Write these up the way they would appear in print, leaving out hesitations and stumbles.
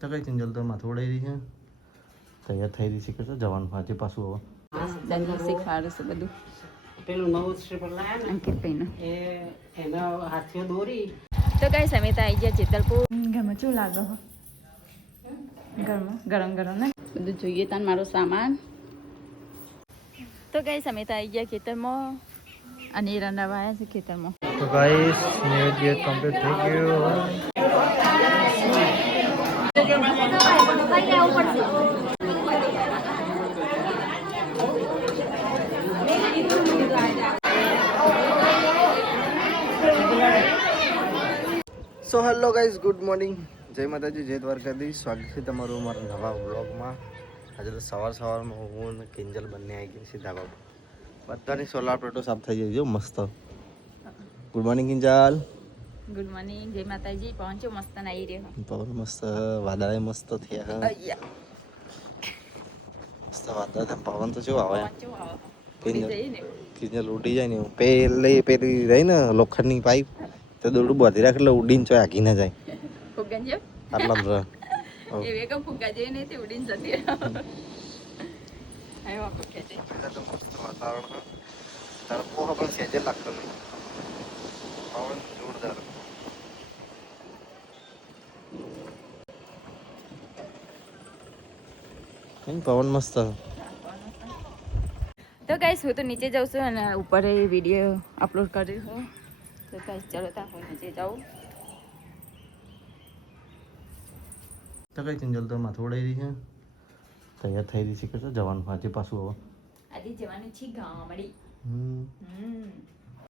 તો કઈ ચિંજલ તો માથું ઉડાઈ રહી છે, તૈયાર થઈ રહી છે કે જવાનું આજે પાછું હવે દાદી શીખવાડે છે બધું. પેલું નવું સ્ટ્રીપર લાયા ને અંકિત ભાઈનું એ એના હાથીઓ દોરી. તો કઈ સમિતા આવી ગયા જેતલપુર. ઘરમાં શું લાગે હો? ઘરમાં ગરમ ગરમ ને બધું જોઈએ તાન મારો સામાન. તો કઈ સમિતા આવી ગયા ખેતરમાં અને રંડાવા આવ્યા છે ખેતરમાં. તો ગાઈસ નૈવેદ્ય કમ્પ્લીટ થઈ ગયું. So hello guys, good morning, જય માતાજી, જય દ્વારકાધીશ. સ્વાગત છે તમારું મારા નવા વ્લોગમાં. આજે તો સવારમાં હું અને કિંજલ બંને આવી ગયા છીએ ધાબા પર. બધાની સોલાર પ્લેટો સાફ થઈ જાય છે મસ્ત. Good morning Kinjal. Good morning, જય માતાજી. પહોંચ્યો મસ્ત આવી રહ્યો. પવન મસ્ત, વાદળા મસ્ત થયા. મસ્ત વાદળ, પવન તો શું આવે. કિંજલ ઉડી જાય ને પેલી રહી ને લોખંડની પાઇપ તો દોડું બાંધી રાખે એટલે ઉડીને ચોય આગી ના જાય. આટલા બધા વાતાવરણ તાર પોહ પણ સેજે લાગતો નહીં. પવન જોરદાર. પવન મસ્ત. તો ગાઈસ હું તો નીચે જાઉં છું અને ઉપર વિડીયો અપલોડ કર્યું છું. તો ગાઈસ ચલો તા હું નીચે જાઉં. તો કઈ ચિંજલ તો માથું ઉડાઈ રહી છે, તૈયાર થઈ રહી છે કે જવાનું આજે પાછું હવે આજે જવાનું છે ગામડી.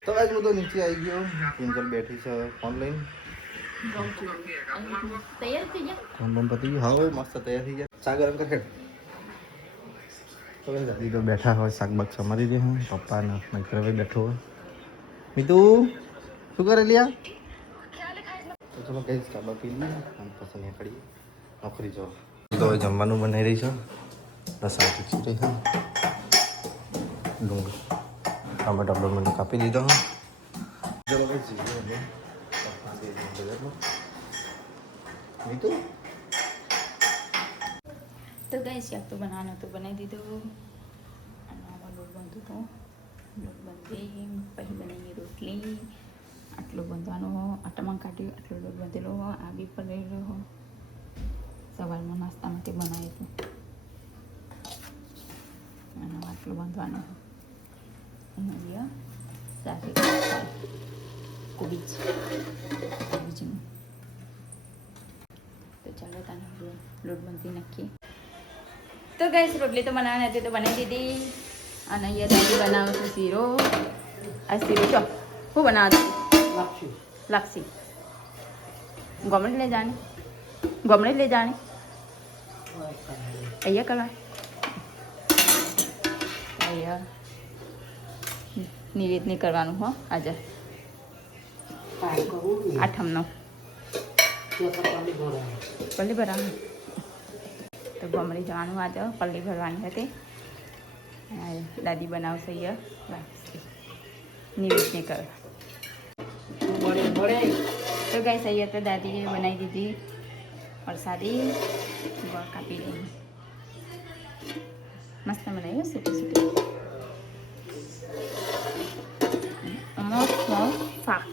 તો ગાઈસ હું તો નીચે આવી ગયો. કિંજલ બેઠી છે ફોન લઈને. તૈયાર થઈ ગયા? કામ બમ પતી ગયું. હા મસ્ત તૈયાર થઈ ગયા. શાક ગરમ કરે. તો દાદી તો બેઠા હોય, શાક બાક સમારી દે. પપ્પા ને ઘરે બેઠો હોય. મીતુ શું કરે લ્યા? તો ચલો કઈ ચાબા પી લઈએ અને પછી નીકળીએ નોકરી જવા. તો હવે જમવાનું બનાવી રહી છે. રસા પૂછી રહી છે. ડુંગળી ટમેટા મને કાપી દીધો. ચલો કઈ જઈએ. મીતુ તો ગાઈસ શાક તો બનાવવાનું તો બનાવી દીધું અને આમાં લોટ બાંધું તો લોટ બાંધી પછી બનાવીએ રોટલી. આટલું બાંધવાનું હો, આટામાં કાઢ્યું, આટલો લોટ બાંધેલો હો, આ બી પલાળેલો હો. સવારમાં નાસ્તા માટે બનાવ્યું હતું અને આટલું બાંધવાનું હો. અહીંયા સાથે કોબીજનું. તો ચાલો તને લોટ બાંધી નાખીએ. તો ગાઈસ રોટલી તો બનાવવાની હતી તો બનાવી દીધી અને અહીંયા દાદી બનાવું છું શીરો. આ શીરો ચો હું બનાવું છું લાપસી. ગમડે લઈ જાણે, ગમડે લઈ જાણે અહીંયા કરવા અહીંયા નિવેદની કરવાનું હો આજે આઠમનો પલ્લી ભરવાનું. તો ગમડી જવાનું આજે પલ્લી ભરવાની હતી. દાદી બનાવશે અહીંયા નિવેદની કર. તો ગાઈસ અહીંયા તો દાદીએ બનાવી દીધી પ્રસાદી. ગોળ કાપી દઈ મસ્ત બનાવ્યું સુટી સુટી. શાક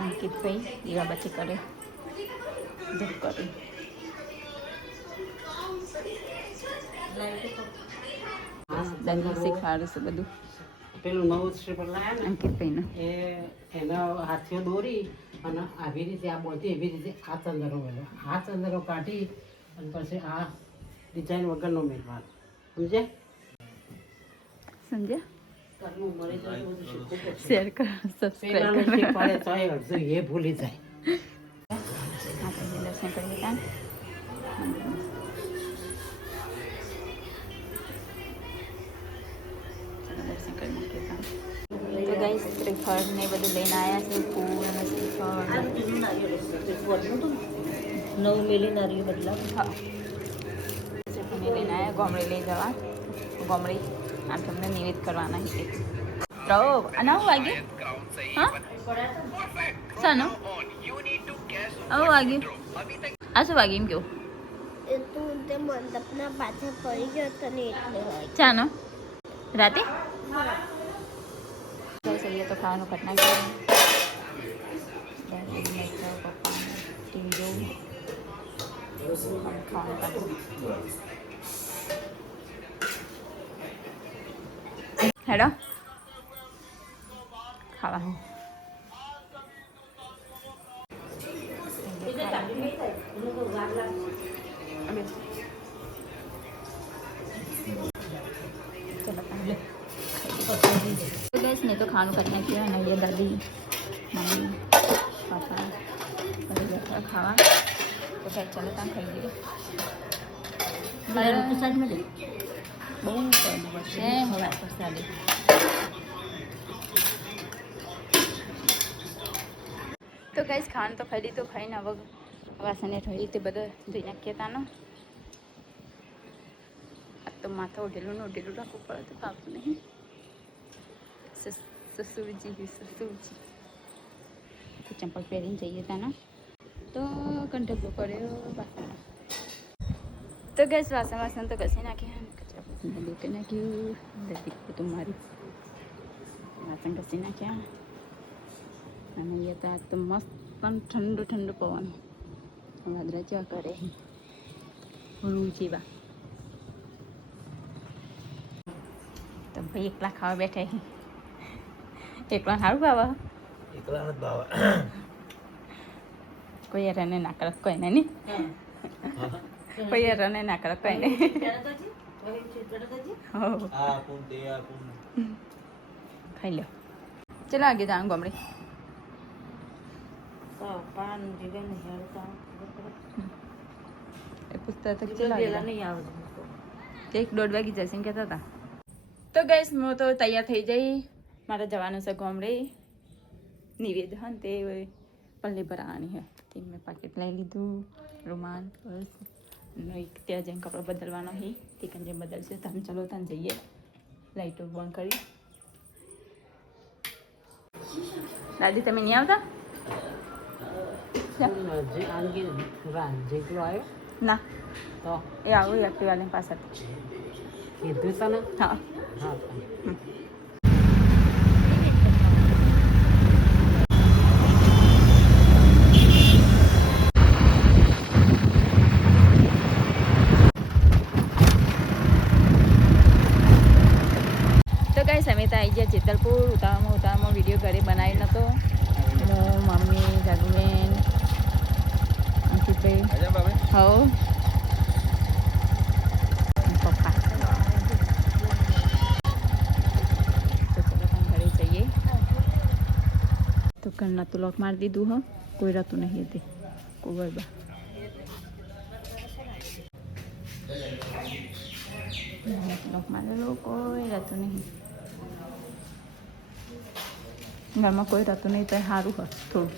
અંકિત ભાઈ દીવા બચી કરે ધૂપ કરી. દાદી શીખવાડે છે બધું. પેલું નવું સ્ટ્રીપર લાયા ને અંકિત ભાઈનું એ એના હાથીઓ દોરી અને આવી રીતે આ બોલતી એવી રીતે આ ચંદરો મેળવ્યો. આ ચંદરો કાઢી અને પછી આ ડિઝાઇન વગરનો મેળવાનો. સમજે? સમજ્યા? ઘરનું મળી જાય તો બધું શીખવું પડશે. શેર કરો, સબસ્ક્રાઈબ કરો. શીખવાડે તો અડધું એ ભૂલી જાય. આપણે દર્શન કરીએ ત્યાં દર્શન કરી મૂકીએ ત્યાં. તો ગાઈસ શ્રીફળ ને બધું લઈને આવ્યા છે. ફૂલ અને શ્રીફળ નવ મિલી નારિયેળ બદલા. હા શ્રીફળને લઈને આવ્યા. ગોમડી લઈ જવા. ગોમડી આમ તમને નિવેદ કરવાના છે. પ્રભુ અને હું વાગ્યું હા શાનું આવું વાગ્યું આ શું વાગ્યું એમ કેવું એ તું તે મંડપના પાછળ પડી ગયો હતો ને એટલે વાગ્યું. ચાનો રાતે સહી તો ખાવાનું ઘટના કર્યું ટીવી જોવું ખાવાનું કાઢવું હેડો ખાવા गैस ने तो खाना करना किया है ना ये दादी मम्मी पापा बड़े बैठा खावा तो क्या चलो तम खाई लीजिए प्रसाद में दे बहुत है हवा प्रसाद तो गैस खाना तो खाई ली तो खाई ना वग वासने रही ते बदल धोई नाखीए तानो तो माथा उठेलू રાખવું પડે તો કાપતું નહીં સસુરજી તો ચંપલ પહેરીને જઈએ તાના તો કંઠકો કર્યો વાસણ તો ગેસ વાસણ તો ઘસી નાખ્યા કચરા પોતું લેકે નાખ્યું દર્દી પોતું મારી વાસણ ઘસી નાખ્યા અને અહીંયા તો આજ તો મસ્ત ઠંડુ ઠંડુ પવન વાદળા જેવા કરે રૂ જેવા તો ભાઈ એકલા ખાવા બેઠા એકલા સારું ભાવે એકલા નથી ભાવે કોઈ રને ના કરે કોઈ નહીં કોઈ રને ના કરે કોઈ નહીં ખાઈ લો ચલો આગે જાઉં ગામડે એ પૂછતા હતા ચલો એક 1:30 વાગી જશે એમ કહેતા હતા તો ગઈશ હું તો તૈયાર થઈ જઈ મારે જવાનું છે ગામડે નિવેદ હન તે પલ્લી ભરાવાની હે તે મેં પાકેટ લઈ લીધું રૂમાલ પર્સ એક ત્યાં જઈને કપડો બદલવાનો હે તે કંજે બદલશે તમે ચલો ત્યાં જઈએ લાઈટો બંધ કરી દાદી તમે નહીં આવતા ના તો એ આવું એક્ટિવાને પાછળ કીધું તને હા હા તો ગાઈસ અમે તો આવી ગયા જેતલપુર ઉતાવળમાં વિડીયો ઘરે બનાવી નહોતો હું મમ્મી જાગુબેન અંકિતભાઈ હો પપ્પા તો ચલો પણ ઘરે જઈએ તો ઘરના તો લોક મારી દીધું હો કોઈ રહેતું નહીં તે કોઈ બા લોક મારેલો કોઈ રહેતું નહીં ઘરમાં કોઈ રહેતું નહીં તો સારું હોય થોડું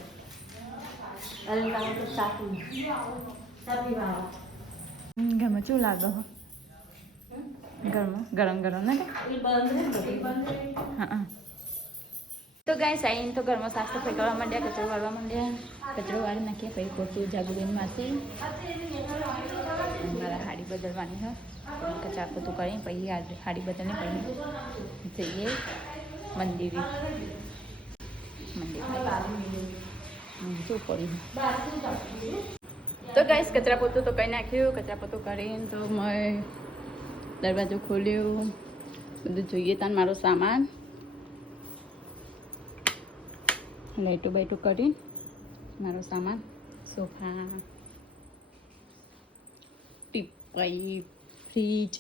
ઘરમાં શું લાગે હો ઘરમાં ગરમ ગરમ ને હા તો ગાય સાઈન તો ઘરમાં સાફ સફાઈ કરવા માંડ્યા કચરો વાળવા માંડ્યા કચરો વાળી નાખીએ પછી પોતું જાગુબેન માસી મારા હાડી બદલવાની હોય કચરા પોતું કરીને પછી હાડી બદલને પછી જઈએ મંદિરે શું કર્યું તો ગાઈસ કચરા પોતું તો કરી નાખ્યું કચરા પોતું કરીને તો મેં દરવાજો ખોલ્યો બધું જોઈએ તાન મારો સામાન લાઈટો બાઈટો કરીને મારો સામાન સોફા ટીપાઈ ફ્રીજ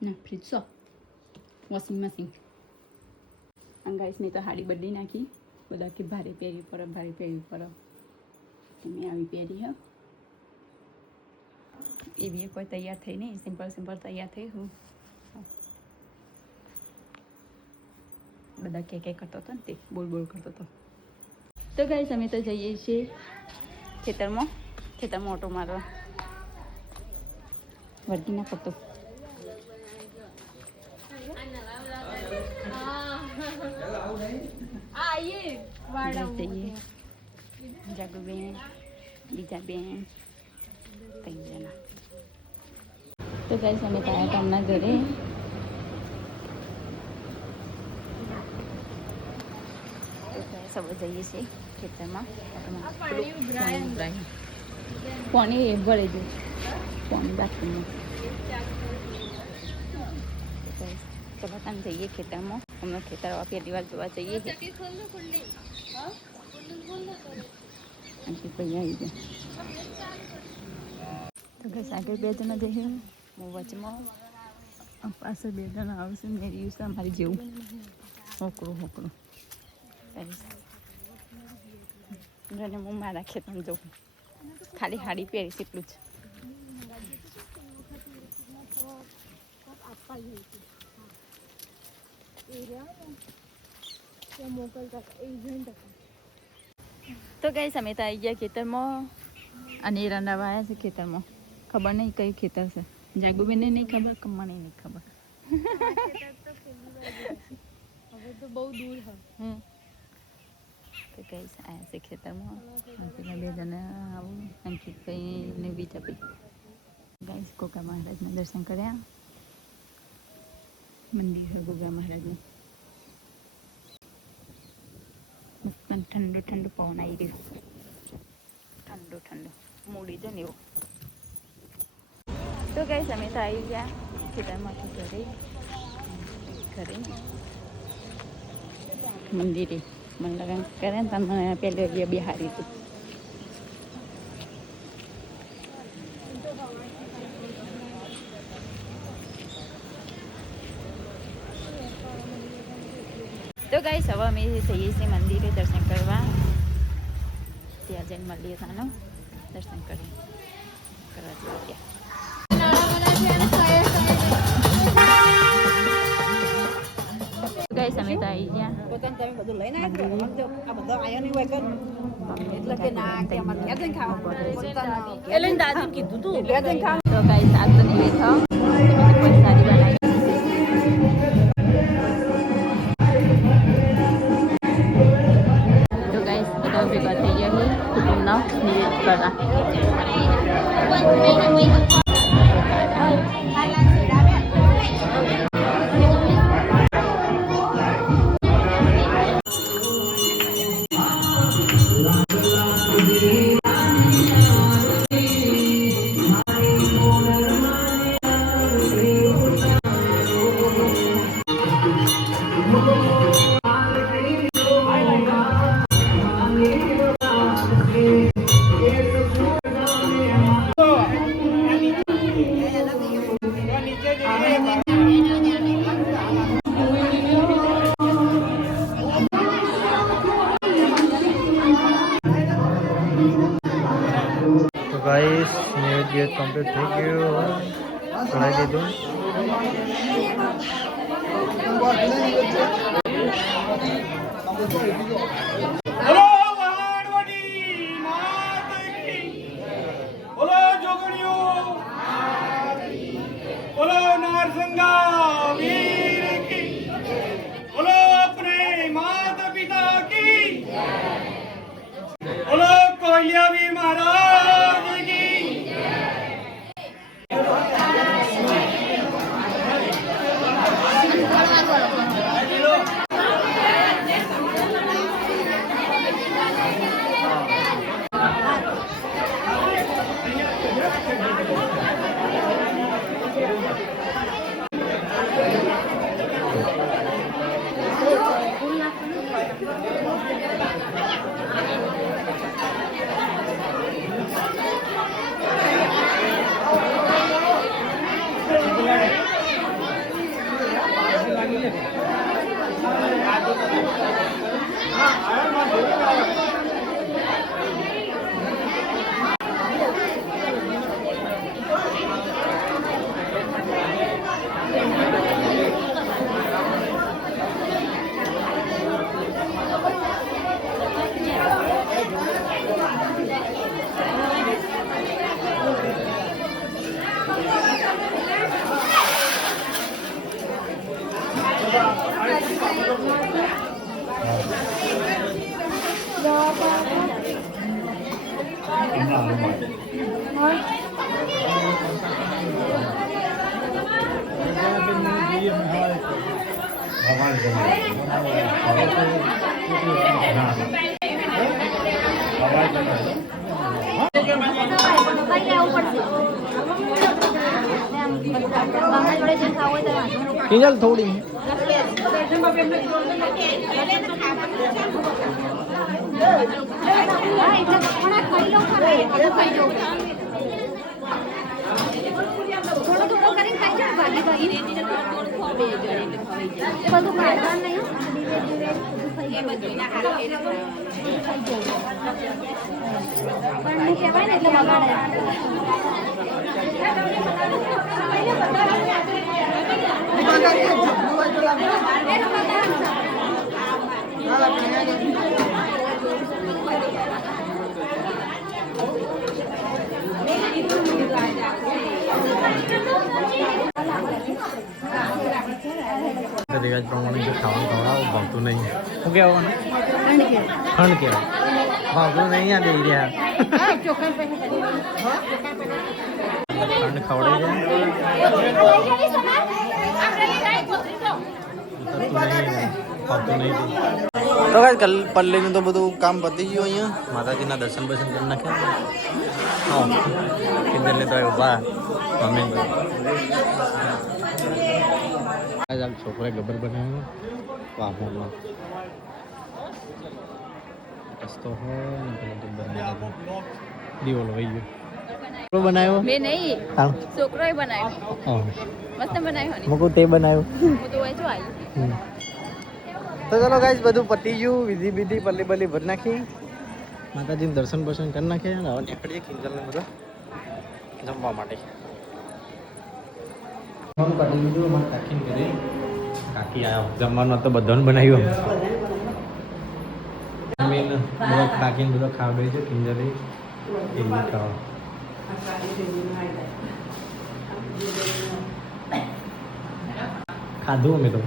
ના ફ્રીજ સો વોશિંગ મશીન ગાઈસ મેં તો હાડી બદલી નાખી બધા કે ભારે પહેરવી પડે તમે આવી પહેરી હો એવી કોઈ તૈયાર થઈ નહીં સિમ્પલ તૈયાર થઈ હું બધા કે કરતો હતો ને તે બોલ કરતો હતો તો ગાઈસ અમે તો જઈએ છીએ ખેતરમાં ઓટો મારવા વર્ગીના પતો જાગુબેન, બીજા બેન, 3 જણા. તો ગાઈસ અમે ત્યાં હતા હમણાં ઘરે. તો ગાઈસ હવે જઈએ છીએ ખેતરમાં. પાણી ભરે છે, પાણી બાથરૂમમાં. ચલો ત્યાં જઈએ ખેતરમાં. હમણાં ખેતરમાં પહેલી વાર જોવા જઈએ. અંકિત ભાઈ આવી ગયા. તો બસ આગળ 2 જણા જઈએ, હું વચમાં. પાછળ 2 જણા આવશે. મેરી યુસ અમારી જેવું હોકડું. અને હું મારા ખેતરમાં જઉં. ખાલી હાડી પહેરીશ એટલું જ. તો ગાઈસ અમે તો આવી ગયા ખેતરમાં. અને રંડાવા આવ્યા છે ખેતરમાં. ખબર નહીં કયું ખેતર છે. જાગુબેનને નહીં ખબર, કમ્માને નહીં ખબર. હવે તો બહુ દૂર છે. તો ગાઈસ આવ્યા છે ખેતરમાં. પેલા 2 જણા આવું અંકિતભાઈ ને બીજા ભાઈ. ગાઈસ ગોગા મહારાજના દર્શન કર્યા. મંદિર છે ગોગા મહારાજનું. ઠંડુ પવન આવી રહ્યું. ઠંડુ મૂડી છે ને એવું. તો ગાઈસ અમે તો આવી ગયા ખેતરમાંથી ઘરે મંદિરે. મને લગન કરે ને તમે પહેલે બિહારી હતું. તો ગાઈસ હવે અમે જઈએ છીએ મંદિરે દર્શન કરવા. ત્યાં જઈને મળીએ તાનો દર્શન કરવા જઈએ ત્યાં. ગાઈસ અમે તો આવી ગયા. તમે બધું લઈને આવ્યા છો. આ બધો આયો નહીં હોય કે એટલે કે ના કે અમારે ઘેર જઈને ખાવા એટલે દાદી કીધું તું ઘેર જઈને ખાવા. તો ગાઈસ આજ તો નહીં થાવ કોઈ સારી બનાવી. તો ગાઈસ બધા ભેગા થઈ ગયા છે કુટુંબના નિવેદ કરવા. ગાઈસ નૈવેદ્ય કમ્પ્લીટ થઈ ગયું. ચડાવી દીધું. બોલો વાણવટી માત કી, બોલો જોગણીઓ, બોલો નારસંગા વીર કી, બોલો अपने माता पिता की, बोलो कोयलिया वीर महाराज की. કિંજલ થોડી રિવાજ પ્રમાણે જે ખાવાનું ખવડાવો ભાવતું નહીં શું કહેવાનું ખંડ કહેવાય ભાવતું નહીં આ દઈ રહ્યા ખંડ ખવડાવી તો કાંઈ પલ્લીનું તો બધું કામ પતી ગયું અહીંયા માતાજીના દર્શન બર્શન કરી નાખ્યા હા કિંજલને તો ઉભા મમ્મી આજ છોકરાએ ગબર બનાવ્યો વાહમાં રસ્તો હોય દીવો લવાઈ ગયો બનાવ્યો મેં નહીં છોકરોએ બનાવ્યો મસ્ત બનાવ્યો મૂકું તે બનાવ્યું હું તો વાંચો આવી તો ચાલો ગાઈસ બધું પતી ગયું વિધિ વિધિ પલ્લી બલ્લી ભરી નાખી માતાજીનું દર્શન બર્શન કરી નાખીએ અને હવે નીકળીએ કિંજલને બધા જમવા માટે જમવાનું કાઢી લીધું અમારે કાકીને ઘરે કાકી આવ્યો જમવાનું તો બધાને બનાવ્યું મેન બધા કાકીને બધો ખાવા ગઈ છે કિંજલે એવી ખાવા ખાધું અમે તો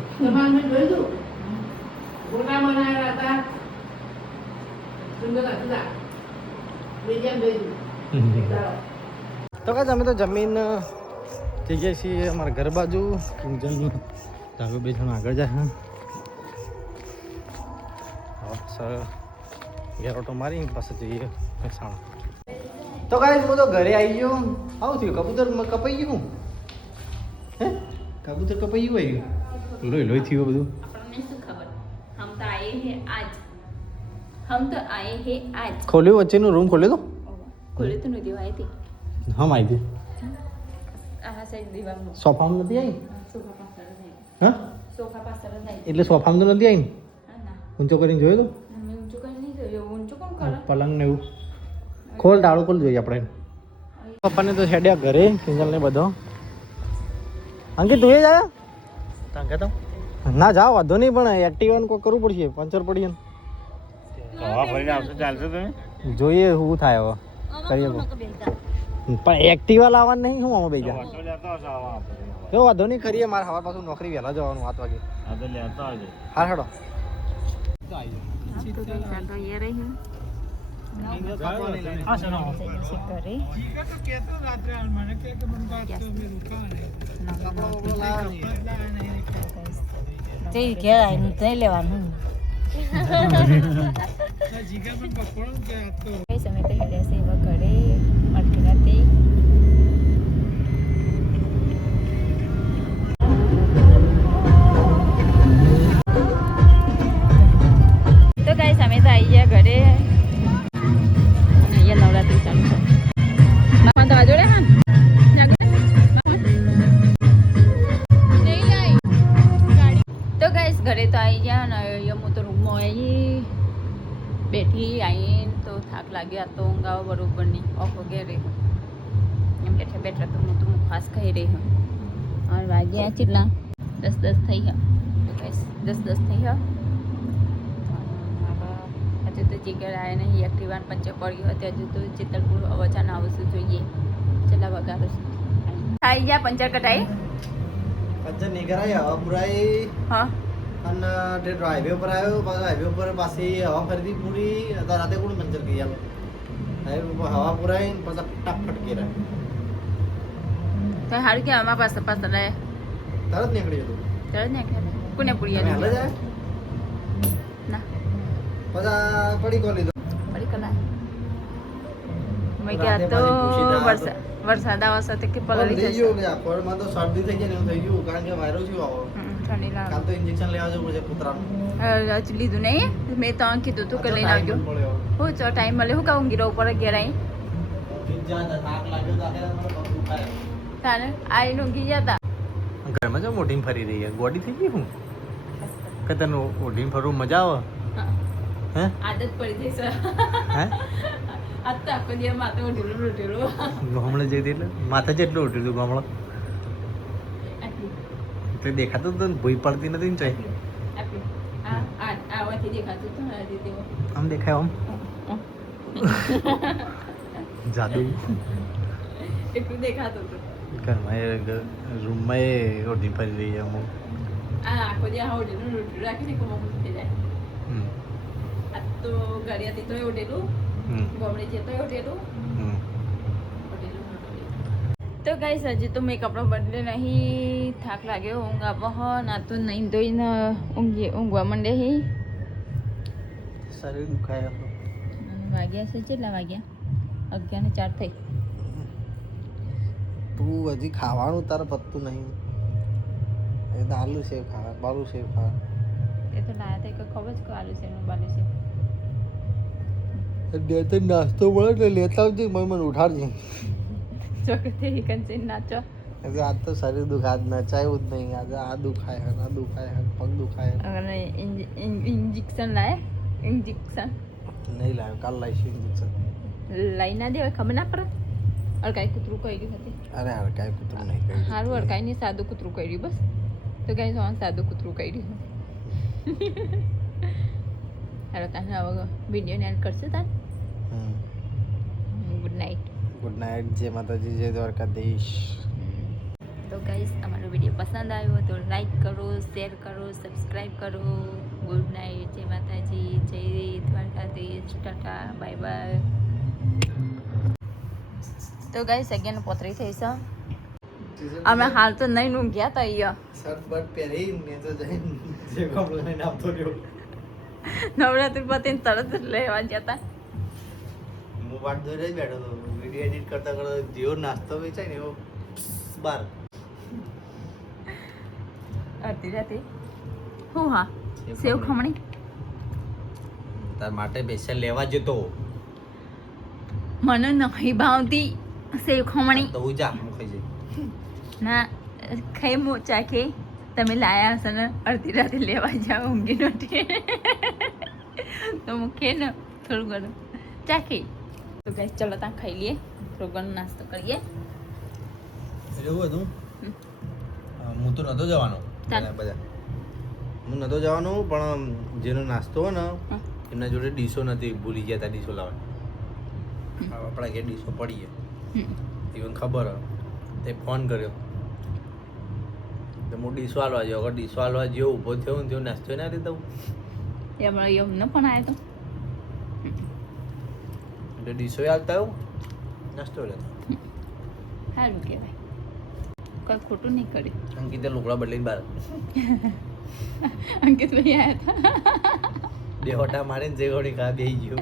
તો કાંઈ અમે તો જમીન જઈએ છીએ અમારા ઘર બાજુ કિંજલનું ધાબે બે જણ આગળ જાય સર ગેરોટો મારી પાસે જઈએ મહેસાણા તો કાંઈ હું તો ઘરે આવી ગયો આવું થયું કબૂતર કપાઈ ગયું હે કબૂતર કપાઈ ગયું આવી ગયું લોહી લોહી થયું બધું આપણને શું ખબર હમ તો આए हैं आज हम तो आए हैं आज ખોલ્યું વચ્ચેનું રૂમ ખોલ્યો તો ખોલે તો નથી આવી હતી હમ આવી ગઈ આ સાઈડ દીવાલનો સોફામાં નથી આવી સોફા પાછળ જ આવી હા સોફા પાછળ જ આવી એટલે સોફામાં તો નથી આવી ના ઊંચો કરીને જોયો તો મેં ઊંચું કરી નહીં જોયું ઊંચું કોણ કરે પલંગ ને એવું ખોલ ટાળું ખોલ જોઈએ આપણે પપ્પાને તો હેડ્યા ઘરે કિંજલને બધો અંકિત તું એ જ આવ્યા તો ના જાઓ વાંધો નહીં પણ એક્ટિવાનું કોઈ કરવું પડશે પંચર પડી જોઈએ શું થાય હવે કરીએ પણ એક્ટિવા લાવવાનું નહીં શું આમાં બેજા તો વાંધો નહીં કરીએ મારે સવાર પાછું નોકરી વહેલા જવાનું 7 વાગે હા હેડો तो ये रही हूँ लेवान समय तो हेड़े से वो करे मटकी रहती तो गाइस हमें तो आई है घरे ये नवरात्रि चालू है मामा तो आजोड़े हां तो गाइस घरे तो आई गया ना ये मु तो रूम में आई बैठी आई तो थाक लागे तो ऊँघ आवे बरोबर नहीं ऑफ हो गया रे एम बैठे बैठे तो मैं तो खास खाई रही हूँ और वाग्या चिल्ला 10 થઈ ગયા તો ગાइस 10 થઈ ગયા હજુ તો જીગર આવે નહીં એક્ટિવાન પંચર પડી હતી હજુ તો ચિત્તલપુર અવચાન આવશું જોઈએ ચલા વગાડો આવી ગયા પંચર કટાઈ પંચર નહીં કરાય હવા પુરાઈ હા અને તે હાઈવે ઉપર આવ્યો પાછો હાઈવે ઉપર પાછી હવા ફરીથી પૂરી રાતે કોણ પંચર કરી આલો હાઈવે ઉપર હવા પુરાઈ ને પછી ફટાફટ ઘેરા તો હારું કે આમાં પાછા પાછા રહે તરત નીકળી જતું તરત ને કે કોને પૂરી તમે હાલે જાય ના પછી પડી ગયો લીધો પડી કલા મેં રાતે ક્યાં તો પાછી પૂછી ના વરસાદ આવવા સાથે કે પલળી થઈ જશે ગયું કે ફળમાં તો શરદી થઈ ગઈ ને એવું થઈ ગયું કારણ કે વાયરો થયો આવો ઠંડી કાલ લાગે તો ઇન્જેક્શન લેવા જવું પડશે કૂતરાનું હજુ લીધું નહીં મેં તો કીધું તું કે લઈને આવજો હું ચો ટાઈમ મળે હું કહું ગીરો ઉપર ઘેર આવી તાને આવીને ઊંઘી જતા ઘરમાં જો મોટી ફરી રહી છે ગોડી થઈ ગઈ હું કે તને ઓઢીને ફરવું મજા આવે હે આદત પડી જઈ સર હે આજ તો આખો દિવસ માથે ઉઠેલું ગામડે જઈ એટલે માથે જેટલું ઉઠ્યું હતું ગામડે એટલે દેખાતું તો ભૂઈ પડતી નથી ને ચોય આવાથી દેખાતું તો આજે તેઓ આમ દેખાય આમ જાદુ એટલું દેખાતું હતું ઘરમાં રૂમમાં એ ઓઢી ફરી રહી છે અમુક આ આખો દિવસ ઉઠેલું રાખીને કુમો થઈ જાય આ તો ઘરે હતી તોય ઉઠેલું ગમડે છે તોય ઉઠેલું તો ગાઈસ હજી તો મેં કપડાં બદલે નહીં થાક લાગ્યો ઊંઘ આપો હો ના તો નહીં ધોઈને ઊંઘવા માંડે હી શરીર દુખાય વાગ્યા છે કેટલા વાગ્યા 11:04 થઈ તું હજી ખાવાનું તારે પતતું નહીં એ તો આલુ સેવ ખાવા બાલુ સેવ ખાવા એ તો લાયા હતા કે ખબર જ કે આલુ છે બાલુ છે બે ત્રણ નાસ્તો મળે એટલે લેતા આવજે મને ઉઠાડજે ચોકથી કંચી નાચો એટલે આજ તો શરીર દુખાય નચાયું જ નહીં આજે આ દુખાય હે આ દુખાય હે પગ દુખાય અને ઇન્જેક્શન લાય ઇન્જેક્શન નહીં લાવ્યો કાલ લાવીશું ઇન્જેક્શન લઈ ના દેવાય ખબર ના પડે અડકાઈ કૂતરું કર્યું હતી અરે હડકાય કૂતરું નહીં કર્યું સારું અડકાઈ નહીં સાદું કૂતરું કર્યું બસ તો ગાઈસ સાદું કૂતરું કર્યું હાલો તાને હવે વિડીયોને એન્ડ કરશે તાન ગુડ નાઇટ ગુડ નાઇટ જય માતાજી જય દ્વારકાધીશ તો ગાઈસ અમારો વિડીયો પસંદ આવ્યો તો લાઈક કરો શેર કરો સબસ્ક્રાઈબ કરો ગુડ નાઇટ જય માતાજી જય દ્વારકાધીશ ટાટા બાય બાય તો ગાઈસ 11:35 થઈ છે અમે હાલ તો નહીં ઊંઘ્યા હતા અહીંયા શર્ટ બટ પહેરી ને તો જઈને જે કપડો લઈને આવતો રહ્યો નવરાત્રી પતિને તરત જ લેવા જતા હું વાટ જોઈ રહી બેઠો હતો વિડીયો એડિટ કરતા કરતા જેવો નાસ્તો વેચાય ને એવો બાર અડધી રાતે હું હા સેવ ખમણી તાર માટે સ્પેશિયલ લેવા જતો મને નહીં ભાવતી સેવ ખમણી તો હું જા હું ખાઈ જઈ ના ખાઈ મોચા કે તમે લાયા હશો ને અડધી રાતે લેવા જાઓ ઊંઘી નથી તો મૂકીએ ને થોડું ઘણું ચાખી તો ગાઈસ ચલો ત્યાં ખાઈ લઈએ થોડું ઘણું નાસ્તો કરીએ એવું હતું હું તો નહોતો જવાનો ચાલ. બધા હું નહોતો જવાનો પણ જેનો નાસ્તો હોય ને એમના જોડે ડીશો નથી ભૂલી ગયા હતા ડીશો લાવવા આપણા ઘેર ડીશો પડી ગયા even ખબર હોય તે ફોન કર્યો તો હું ડીશો હાલવા ગયો અગર ડીશો હાલવા જેવો ઊભો થયો ને તેવો નાસ્તો ના રીતે એમણે એમને પણ આવ્યો તો એટલે ડીશો હાલતા આવ્યો નાસ્તો લેતો સારું કહેવાય કોઈ ખોટું નહીં કર્યું અંકિતે લુગડા બદલીને બહાર અંકિત ભાઈ આવ્યા હતા બે હોટા મારીને જે ઘોડી ખા બેસી ગયો